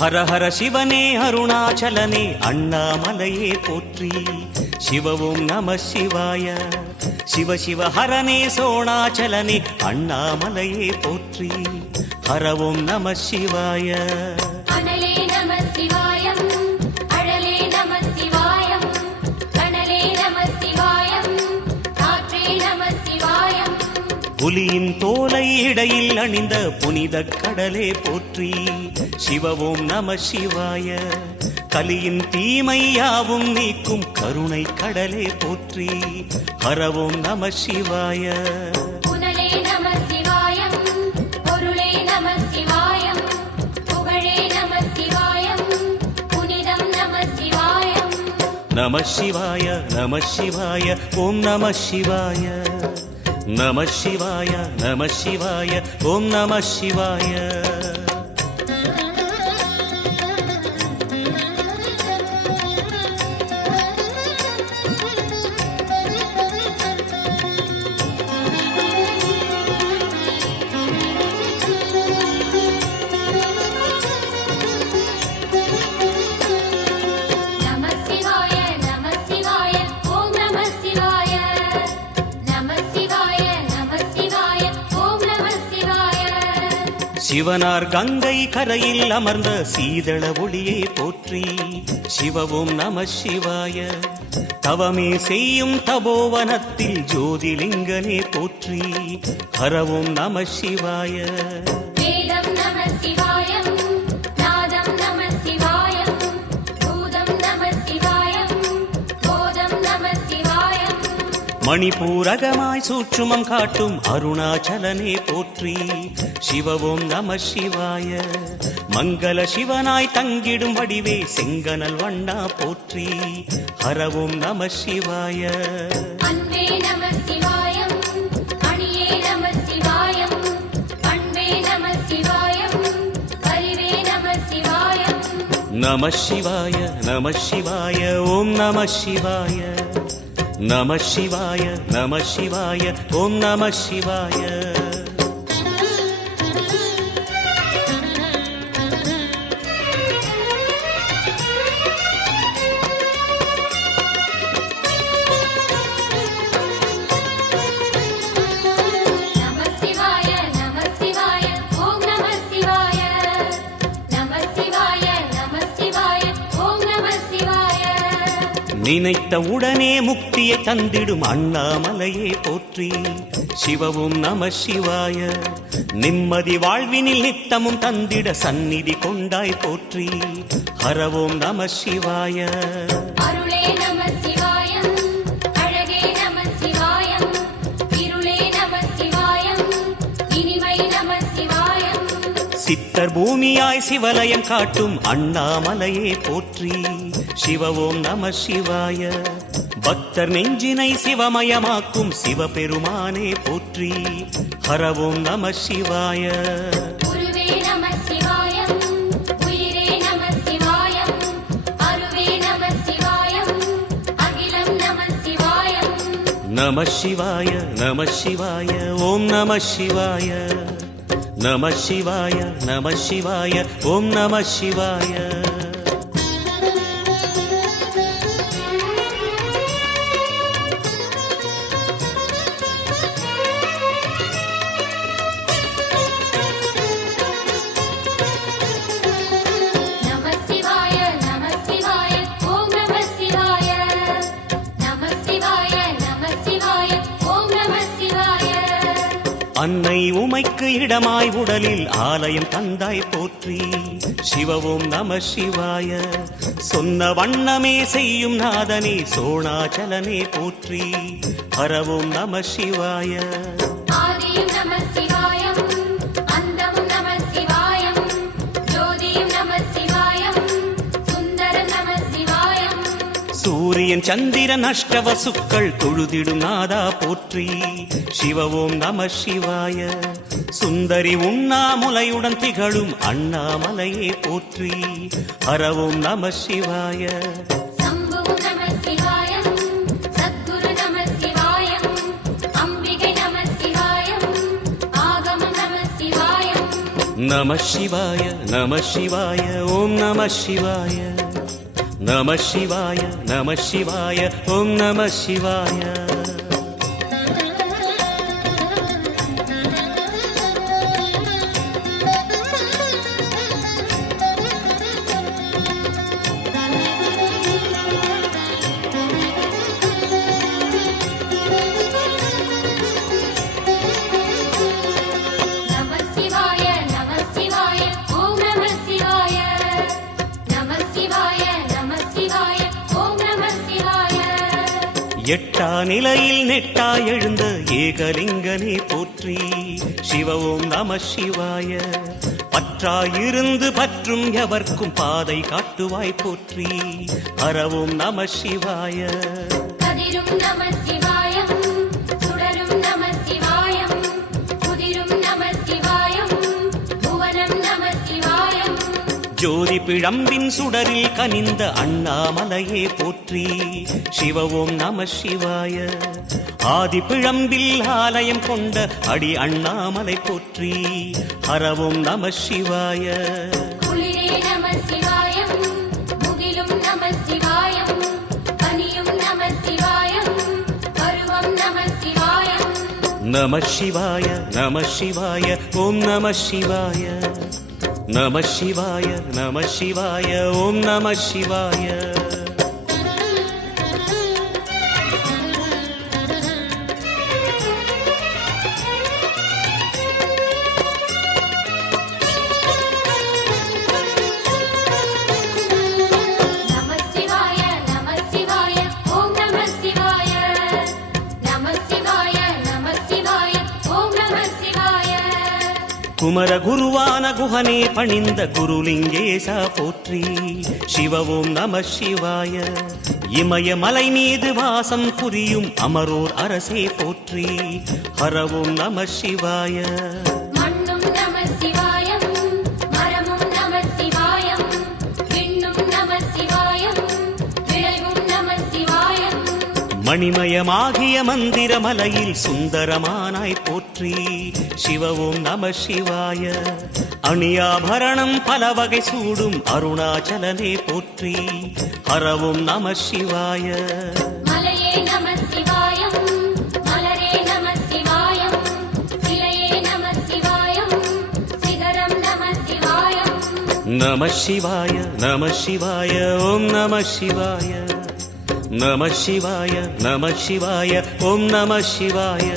ஹர ஹர சிவனே அருணாச்சலனே அண்ணாமலையே போற்றி. சிவவும் நம சிவாய. சிவ சிவ ஹரனே சோணாச்சலனே அண்ணாமலையே போற்றி. ஹரவும் நம சிவாய. அனலே நம சிவாயம், அழலே நம சிவாயம், கனலே நம சிவாயம், காற்றே நம சிவாயம். புலியின் தோலை இடையில் அணிந்த புனித கடலே போற்றி. சிவவும் நம சிவாய. கலியின் தீமையாவும் நீக்கும் கருணை கடலே போற்றி. ஹரவும் நம சிவாய. புனலே நம சிவாயம், பொருளே நம சிவாயம், புகழே நம சிவாயம், புனிதம் நம சிவாயம். நம சிவாய நம சிவாய ஓம் நம சிவாய. நம சிவாய நம சிவாய ஓம் நம சிவாய. சிவனார் கங்கை கரையில் அமர்ந்த சீதள ஒளியை போற்றி. சிவவும் நம சிவாய. தவமே செய்யும் தபோவனத்தில் ஜோதிலிங்கனே போற்றி. ஹரவும் நம சிவாய. வேதம் நம சிவாயம், நாதம் நம சிவாயம், பூதம் நம சிவாயம், போதம் நம சிவாயம். மணிபூரகமாய் சூட்சுமம் காட்டும் அருணாச்சலனே போற்றி. சிவவும் நம சிவாய. மங்கள சிவனாய் தங்கிடும் வடிவே செங்கனல் வண்ணா போற்றி. ஹரவும் நம சிவாய. அன்பே நம சிவாயம், அணியே நம சிவாயம், பண்பே நம சிவாயம், அறிவே நம சிவாயம். நம சிவாய நம சிவாய ஓம் நம சிவாய. நம சிவாய நம சிவாய ஓம் நம சிவாய. நினைத்த உடனே முக்தியை தந்திடும் அண்ணாமலையே போற்றி. சிவவும் நம சிவாய. நிம்மதி வாழ்வினில் நித்தமும் தந்திட சந்நிதி கொண்டாய் போற்றி. ஹரவும் நம சிவாய. அருளே நம சிவாயம், அழகே நம சிவாயம், இருளே நம சிவாயம், இனிமை நம சிவாயம். சித்தர் பூமியாய் சிவலயம் காட்டும் அண்ணாமலையே போற்றி. சிவவும் நம சிவாய. பக்தர் நெஞ்சினை சிவமயமாக்கும் சிவபெருமானே போற்றி. ஹரவும் நம சிவாய. குருவே நம சிவாயம், உயிரே நம சிவாயம், அருவே நம சிவாயம், அகிலம் நம சிவாயம். நம சிவாய நம சிவாய ஓம் நம சிவாய. நம சிவாய நம சிவாய ஓம் நம சிவாய. அன்னை உமைக்கு இடமாய் உடலில் ஆலயம் தந்தாய் போற்றி. சிவவும் நம சிவாய. சொன்ன வண்ணமே செய்யும் நாதனே சோணாச்சலனே போற்றி. ஹரவும் நம சிவாய. ஆதியும் நம சிவாயம், அந்தமும் நம சிவாயம், ஜோதியும் நம சிவாயம், சுந்தரம் நம சிவாயம். சூரியன் சந்திரன் அஷ்டவசுக்கள் தொழுதிடும் நாதா போற்றி. சிவவும் நம சிவாய. சுந்தரி உண்ணாமுலையுடன் திகழும் அண்ணாமலையே போற்றி. ஹரவும் நம சிவாய. சம்புவும் நம சிவாயம், சத்குரு நம சிவாயம், அம்பிகை நம சிவாயம், ஆகமம் நம சிவாயம். நம சிவாய நம சிவாய ஓம் நம சிவாய நம சிவாய நம சிவாய ஓம் நம சிவாய நம சிவாய நம சிவாய ஓம் நம சிவாய நம சிவாய நம சிவாய ஓம் நம சிவாய எட்டா நிலையில் நெட்டா எழுந்த ஏகலிங்கனே போற்றி சிவ ஓம் நம சிவாய பற்றாயிருந்து பற்றும் எவர்க்கும் பாதை காட்டுவாய் போற்றி ஹரவோம் நம சிவாய கதிரும் நம சிவாயம் சுடரும் நம சிவாயம் குதிரும் நம சிவாயம் புவனம் நம சிவாயம் ஜோதி பிழம்பின் சுடரில் கனிந்த அண்ணாமலையே போற்றி சிவ ஓம் நம சிவாய ஆதி பிழம்பில் ஆலயம் கொண்ட அடி அண்ணாமலை போற்றி ஹரவோம் நம சிவாய குளிரே நம சிவாயம் முகிலும் நம சிவாயம் பனியும் நம சிவாயம் பருவம் நம சிவாயம் நம சிவாய நம சிவாய ஓம் நம சிவாய நம சிவாய நம சிவாய ஓம் நம சிவாய நம சிவாய நம சிவாய ஓம் நம சிவாய நம சிவாய நம சிவாய ஓம் நம சிவாய குமர குருவான குஹனே பணிந்த குருலிங்கேசா போற்றி சிவ ஓம் நம சிவாய இமய மலை மீது வாசம் புரியும் அமரோர் அரசே போற்றி ஹரவோம் நம சிவாய மண்ணும் நம சிவாயம் மரமும் நம சிவாயம் விண்ணும் நம சிவாயம் விளைவும் நம சிவாயம் மணிமயமாகிய மந்திர மலையில் சுந்தரமானாய் போற்றி சிவ ஓம் நம சிவாய அணியாபரணம் பல வகை சூடும் அருணாச்சலனே போற்றி ஹரவோம் நம சிவாய மலையே நம சிவாயம் மலரே நம சிவாயம் சிலையே நம சிவாயம் சிகரம் நம சிவாயம் நம சிவாய நம சிவாய ஓம் நம சிவாய நம சிவாய நம சிவாய ஓம் நம சிவாய